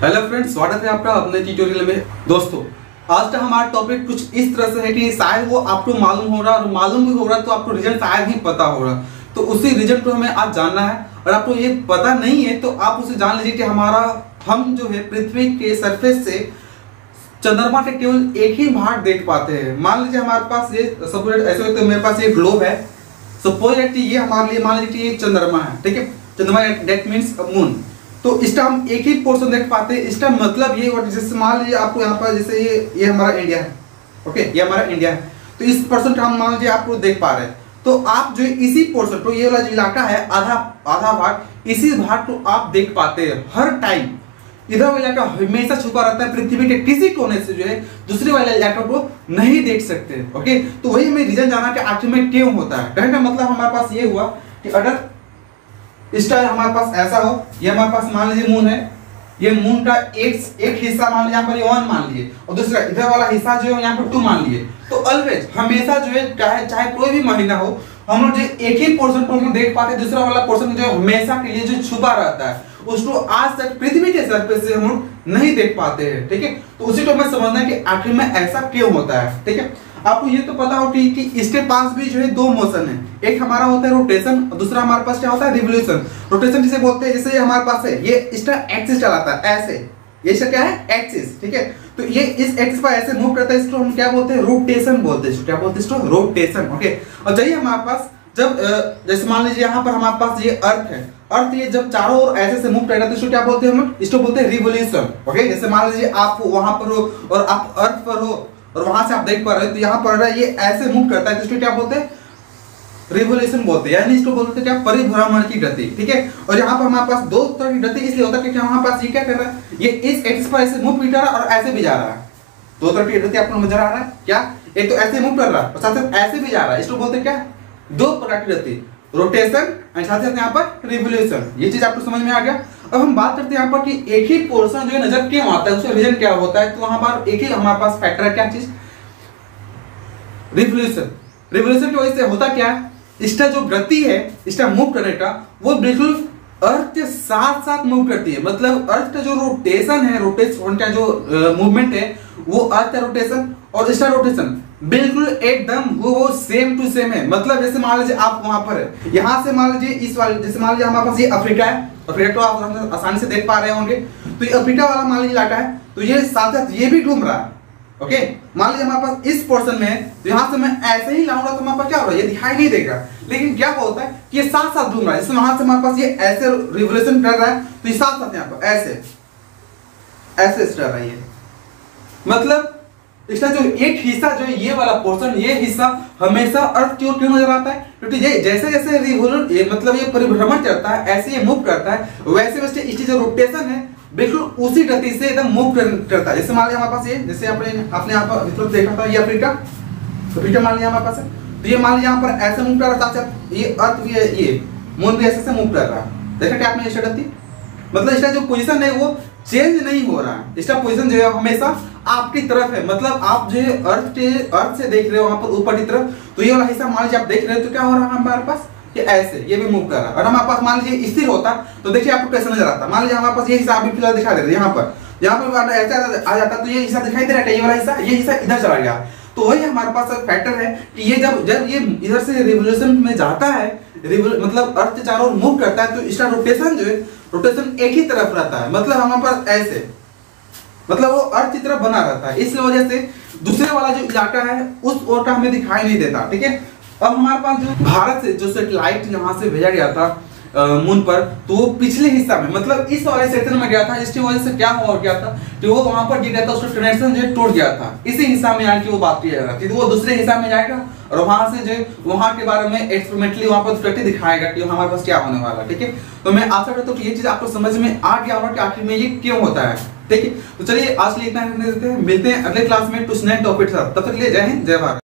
Hello friends, स्वागत है आपका अपने ट्यूटोरियल में। दोस्तों, आज का हमारा टॉपिक कुछ इस तरह से है कि शायद वो आपको मालूम हो रहा और मालूम भी हो रहा तो आपको रीजन शायद ही पता हो रहा, तो उसी रीजन को हमें आज जानना है। और आपको ये पता नहीं है तो आप उसे जान लीजिए कि हम जो है पृथ्वी के सरफेस से चंद्रमा के केवल एक ही भाग देख पाते हैं। मान लीजिए हमारे पास ये सपोज ऐसे तो मेरे पास ये ग्लोब है, सपोज ये हमारे लिए मान लीजिए ये चंद्रमा है, ठीक है। चंद्रमा दैट मीन्स मून, तो इसका हम एक ही पोर्शन देख पाते हैं। इसका मतलब ये, जैसे मान लीजिए आपको यहाँ पर जैसे ये हमारा इंडिया है, ओके, ये हमारा इंडिया है, तो इस पोर्शन का हम मान लीजिए आपको देख पा रहे हैं। तो आप जो इसी पोर्शन को, ये वाला जो इलाका है, आधा भाग, इसी भाग को आप देख पाते हैं हर टाइम। इधर वाला इलाका हमेशा छुपा रहता है, पृथ्वी के किसी कोने से जो है दूसरे वाले इलाके को नहीं देख सकते। ओके, तो वही हमें रीजन जाना कि आखिर में क्यों होता है। कहने का मतलब हमारे पास ये हुआ कि अगर इसका हमारे पास ऐसा हो, ये हमारे पास मान लीजिए मून है, ये मून का एक हिस्सा मान लीजिए यहाँ पर 1 मान लिए, और दूसरा इधर वाला हिस्सा जो है यहाँ पर 2 मान लिए। तो ऑलवेज हमेशा जो है चाहे कोई भी महीना हो, हम लोग जो एक ही पोर्शन को हम देख पाते हैं, दूसरा वाला पोर्शन जो हमेशा के लिए जो छुपा रहता है उसको आज तक पृथ्वी के सरफेस से हम लोग नहीं देख पाते हैं, ठीक है। तो उसी को हमें समझना है कि आखिर में ऐसा क्यों होता है, ठीक है। आपको ये तो पता हो कि इसके पास भी जो है 2 मोशन है, एक हमारा होता है रोटेशन और दूसरा हमारे पास क्या होता है रिवोल्यूशन। रोटेशन जिसे बोलते हैं, जैसे हमारे पास है ये इसका एक्सिस चलाता है ऐसे, ये इसका क्या है एक्सिस, ठीक है। तो ये इस एक्सिस पर ऐसे मूव करता है, इसको हम क्या बोलते हैं रोटेशन बोलते हैं। क्या बोलते हैं इसको रोटेशन, ओके। और जाइए हमारे पास जब जैसे मान लीजिए यहाँ पर हमारे पास ये अर्थ है, अर्थ ये जब चारों ओर ऐसे से मूव करेगा तो इसको क्या बोलते हैं हम, इसको बोलते हैं रिवोल्यूशन, ओके। जैसे मान लीजिए आप वहां पर हो और आप अर्थ पर हो और वहां से आप देख पा रहे हो, तो यहाँ पर ये ऐसे मूव करता है तो इसको क्या बोलते हैं रिवोल्यूशन बोलते हैं, यानी इसको बोलते हैं क्या परिभ्रमण की गति, ठीक है। और यहाँ पर हमारे पास 2 तरह की गति इसलिए होता है क्योंकि हमारे पास ये क्या कर रहा है, ये इस एक्सिस पर ऐसे मूव भी कर रहा है और ऐसे भी जा रहा है। 2 तरह की गति आपको नजर आ रहा है क्या, एक तो ऐसे मूव कर रहा है और साथ साथ ऐसे भी जा रहा है, इसको बोलते हैं क्या 2 प्रकार की गति, रोटेशन एंड साथ साथ यहाँ पर रिवोल्यूशन। ये चीज आपको समझ में आ गया। अब हम बात करते हैं यहाँ पर कि एक ही पोर्शन जो है नजर क्यों आता है, उसका रीजन क्या होता है। तो वहां पर एक ही हमारे पास फैक्टर है, क्या चीज, रिवोल्यूशन। रिवोल्यूशन की वजह से होता क्या है, इसका जो गति है इसका मूव करने का, वो बिल्कुल अर्थ के साथ साथ मूव करती है। मतलब अर्थ का जो रोटेशन है, रोटेशन का जो मूवमेंट है, वो अर्थ का रोटेशन और इसका रोटेशन बिल्कुल एकदम वो सेम टू सेम है। मतलब जैसे मान लीजिए आप वहां पर है, यहां से मान लीजिए इस वाले, जैसे मान लीजिए हमारे पास ये अफ्रीका है, अफ्रीका को आप आसानी से देख पा रहे होंगे, तो ये अफ्रीका वाला मान लीजिए इलाका है, तो ये साथ साथ ये भी घूम रहा है, ओके। मान लीजिए हमारे पास इस पोर्शन में है, तो यहां से मैं ऐसे ही लाऊंगा तो हमारे पास क्या हो रहा है, ये दिखाई नहीं देगा, लेकिन क्या होता है कि ये साथ साथ घूम रहा है। जैसे वहां से हमारे पास ये ऐसे रिवोल्यूशन कर रहा है, तो ये साथ साथ यहाँ पर ऐसे ऐसे कर रहा है। मतलब इसका जो एक हिस्सा जो है ये वाला पोर्शन, ये हिस्सा हमेशा अर्थ की ओर क्यों नजर आता है, क्योंकि ये जैसे जैसे ये मतलब ये परिभ्रमण करता है, ऐसे ये मूव करता है, वैसे वैसे इसकी जो रोटेशन है बिल्कुल उसी गति से एकदम मूव करता है। जैसे मान लिया हमारे पास ये, जैसे आपने यहाँ पर देखा था ये अफ्रीका मान लिया हमारे पास है, तो ये मान लिया यहाँ पर ऐसे मूव कर रहा था, ये अर्थ भी ये मून भी ऐसे मूव कर रहा है। देखा क्या आपने इसका गति, मतलब इसका जो पोजीशन है वो चेंज नहीं हो रहा है, इसका पोजीशन जो है हमेशा आपकी तरफ है। मतलब आप जो अर्थ से देख रहे हो वहां पर ऊपर की तरफ, तो ये वाला हिस्सा मान लीजिए आप देख रहे हो, तो क्या हो रहा है हमारे पास, ये ऐसे ये भी मूव कर रहा है। और हमारे पास मान लीजिए स्थिर होता तो देखिए आपको कैसे नजर आता। मान लीजिए हमारे पास ये हिस्सा अभी फिलहाल दिखा दे रहा है, यहाँ पर ऐसा आ जाता तो ये हिस्सा दिखाई दे रहा है, ये वाला हिस्सा, ये हिस्सा इधर चला गया। तो वही हमारे पास फैक्टर है कि ये जब ये इधर से रिवोल्यूशन में जाता है, मतलब अर्थ के चारों ओर मूव करता है, तो इसका रोटेशन जो है रोटेशन एक ही तरफ रहता है। मतलब हमारे पास ऐसे, मतलब वो अर्थ की तरफ बना रहता है, इस वजह से दूसरे वाला जो इलाका है उस ओर का हमें दिखाई नहीं देता, ठीक है। अब हमारे पास जो भारत से जो सैटेलाइट यहाँ से भेजा गया था मून पर, तो वो पिछले हिस्सा में, मतलब इस वाले सेक्शन में गया था, जिसकी वजह से क्या हुआ क्या था, तो वो वहां पर गिर गया था, उसका कनेक्शन जो टूट गया था। इसी हिस्सा में आके वो बात की जा रही थी, तो वो दूसरे हिस्सा में जाएगा और वहां से जो वहां के बारे में एक्सपेरिमेंटली वहां पर करके दिखाएगा कि हमारे पास क्या होने वाला, ठीक है। तो मैं आशा करता हूँ कि ये चीज आपको समझ में आ गया होगा कि आखिर में ये क्यों होता है, ठीक है। तो चलिए आज के लिए इतना ही, मिलते हैं अगले क्लास में कुछ नए टॉपिक के साथ। तब तक के लिए जय हिंद, जय भारत।